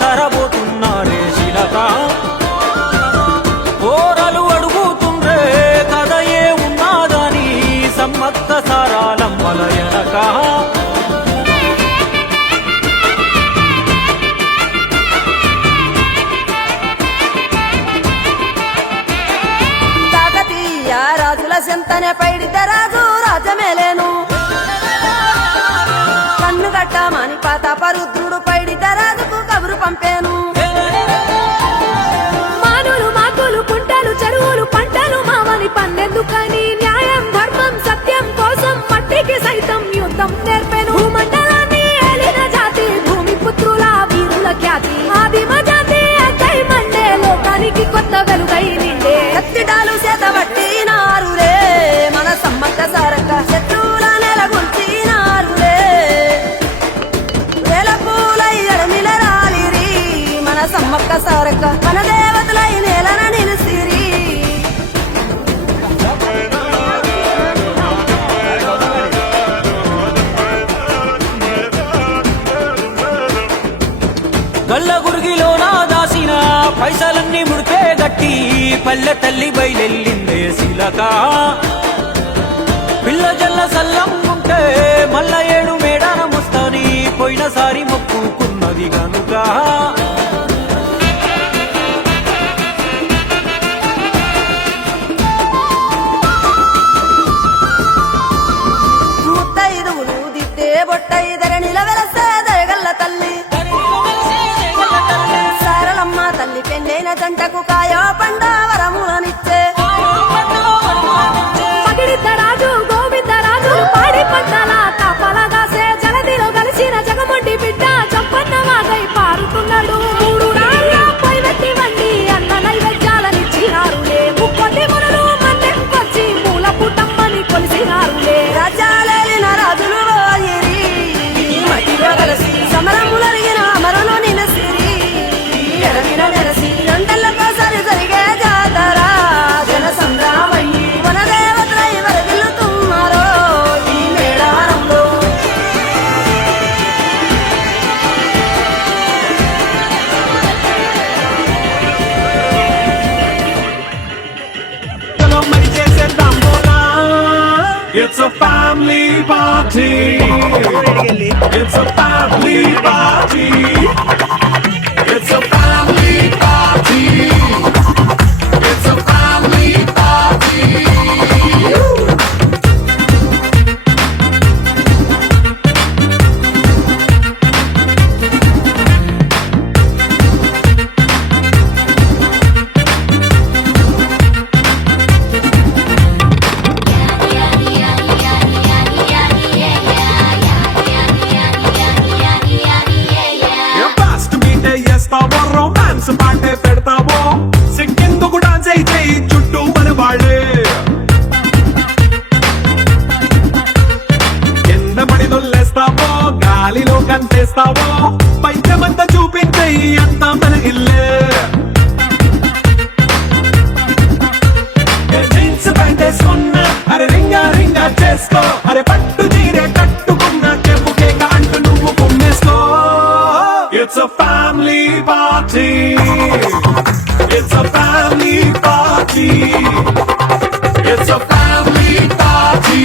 తరబోతున్నారే శిలక ఓరలు అడుగుతుండ్రే కథ ఏ ఉన్నాదని సమ్మక్క సారాలమ్మల ఎనక రాజుల సెంతనే పైడితే రాజు రాజమేలేను కన్ను గట్టమని పాతాపరుద్రుడు పైడితే రాజుకు కబురు పంపేను మానులు మాకులు కుంటలు చెరువులు పంటలు మామని పన్నెందుకని న్యాయం ధర్మం సత్యం కోసం మట్టికి సైతం యుద్ధం నేర్పెను భూమండలాన్ని ఏలిన జాతి భూమి పుత్రుల వీరుల ఖ్యాతి ఆదిమ జాతి అక్కై మండే లోకానికి కొత్త వెలుగై నిండే కత్తిడాలు చేతబట్టి మన సమ్మక్క సారక్క శత్రువుల నెలగొల్చినారులే వేల పూలై ఎడమిల రాలిరి మన సమ్మక్క సారక్క మన దేవతలై నేలన నిలిసిరి గల్ల గురిగిలోన దాసిన పైసలన్నీ ముడిపే గట్టి పల్లె తల్లి బయలెల్లిందే శిలక పిల్ల జల్ల సల్లంగుంటే మల్ల ఏడు మేడాన ముస్తాని పోయినసారి మొక్కుకున్నది గనుక కూత్తైదువులు దిద్దే బొట్టైదర నిలవెలసే దయగల్ల తల్లి సారలమ్మ తల్లి పెళ్ళైన జంటకు కాయో పండ వరములనిచ్చే రాజు గోవిందరాజు పాడి పంటల కాపలగాసే జలదిలో కలిసిన జగమండి బిడ్డ చంపన్న వాగై పారుతున్నాడు మూడు రాళ్ళ పొయ్యెత్తి వండి అన్న నైవేద్యాలనిచ్చినారులే ముక్కొద్ది మునులు మందెంకొచ్చి మూల పుట్టమ్మని కొలిసినారులే రాజ్యాలేలిన రాజులు పోయిరి మట్టిలో కలిసి సమరములరిగిన అమరులు నిలసిరి ఎడమిన నెలసి రెండేళ్లకోసారి జరిగే జాతర జన సంగ్రామయ్యి మన దేవతలై వరదిల్లుతున్నారో ఈ మేడారంలో It's a family party. It's a family party. It's a family party. It's a family party. Romance పాటే పెడతావో సిక్కిందుకు డాన్స్ అయితే చుట్టూ మన వాళ్ళే కింద పడి దొల్లేస్తావో గాలిలో కంటేస్తావో పైచమంతా చూపించే అంతా మన ఇల్లే జీన్స్ ప్యాంటేసుకున్నా అరే రింగా రింగా చేసుకో అరే పట్టు చీరే కట్టుకున్న చెప్పుకే కాంటూ నువ్వు కుమ్మేసుకో It's a family party. It's a family party. It's a family party.